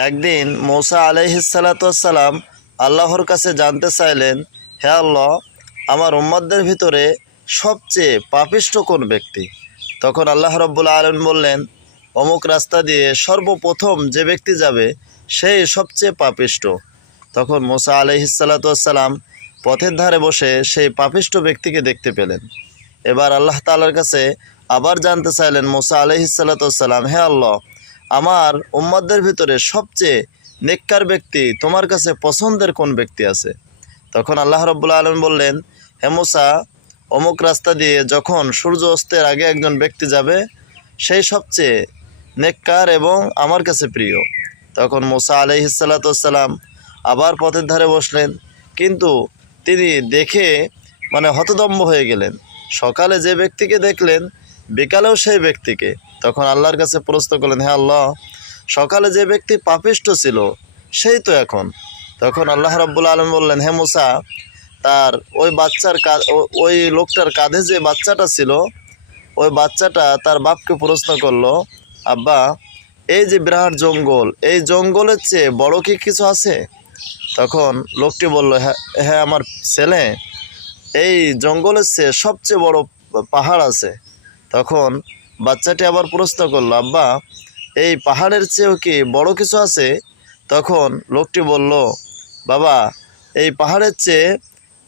একদিন মূসা আলাইহিসসালাম আল্লাহর কাছে জানতে চাইলেন, হে আল্লাহ, আমার উম্মতদের ভিতরে সবচেয়ে পাপিষ্ঠ কোন ব্যক্তি? তখন আল্লাহ রাব্বুল আলামিন বললেন, অমুক রাস্তা দিয়ে সর্বপ্রথম যে ব্যক্তি যাবে সেই সবচেয়ে পাপিষ্ঠ। তখন মূসা আলাইহিসসালাম পথের ধারে বসে সেই পাপিষ্ঠ ব্যক্তিকে দেখতে পেলেন। এবার আল্লাহ তাআলার কাছে আবার জানতে চাইলেন মূসা আলাইহিসসালাম, হে আল্লাহ, আমার উম্মতদের ভিতরে সবচেয়ে নেককার ব্যক্তি তোমার কাছে পছন্দের কোন ব্যক্তি আছে? তখন আল্লাহ রাব্বুল আলামিন বললেন, হে মূসা, অমুক রাস্তা দিয়ে যখন সূর্য অস্তের আগে একজন ব্যক্তি যাবে সেই সবচেয়ে নেককার এবং আমার কাছে প্রিয়। তখন মূসা আলাইহিসসালাম আবার পথের ধারে বসলেন, কিন্তু তিনি দেখে হতদম্ব হয়ে গেলেন। সকালে যে ব্যক্তিকে দেখলেন বিকালেও সেই ব্যক্তিকে। তখন আল্লাহর কাছে প্রশ্ন করলেন, হে আল্লাহ, সকালে যে ব্যক্তি পাপিষ্ঠ ছিল সেই তো এখন। তখন আল্লাহ রাব্বুল আলামিন বললেন, হে মূসা, তার ওই লোকটার কাঁধে যে বাচ্চাটা ছিল, ওই বাচ্চাটা তার বাপকে প্রশ্ন করলো, আব্বা, এই যে বিরাট জঙ্গল, এই জঙ্গলের চেয়ে বড় কি কিছু আছে? তখন লোকটি বলল, হ্যাঁ আমার ছেলে, এই জঙ্গলের চেয়ে সবচেয়ে বড় পাহাড় আছে। তখন বাচ্চাটি আবার প্রশ্ন করলো, আব্বা, এই পাহাড়ের চেয়েও কি বড় কিছু আছে? তখন লোকটি বলল, বাবা, এই পাহাড়ের চেয়ে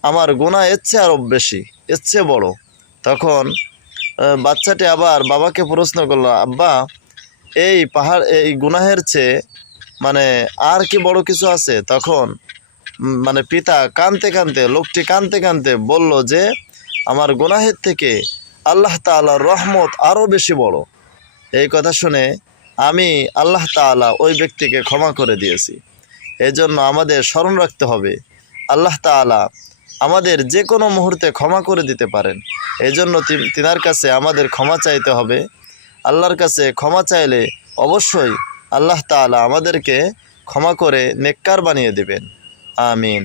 আমার গুনাহ এর চেয়ে আরও বেশি, এর চেয়ে বড়। তখন বাচ্চাটি আবার বাবাকে প্রশ্ন করলো, আব্বা, এই গুনাহের চেয়ে আর কি বড় কিছু আছে? তখন পিতা লোকটি কাঁদতে কাঁদতে বলল যে, আমার গুনাহের থেকে আল্লাহ তাআলার রহমত আরও বেশি বড়। এই কথা শুনে আমি আল্লাহ তাআলা ওই ব্যক্তিকে ক্ষমা করে দিয়েছি। এজন্য আমাদের স্মরণ রাখতে হবে, আল্লাহ তাআলা আমাদের যে কোনো মুহূর্তে ক্ষমা করে দিতে পারেন। এজন্য তিনার কাছে আমাদের ক্ষমা চাইতে হবে। আল্লাহর কাছে ক্ষমা চাইলে অবশ্যই আল্লাহ তাআলা আমাদেরকে ক্ষমা করে নেককার বানিয়ে দেবেন। আমিন।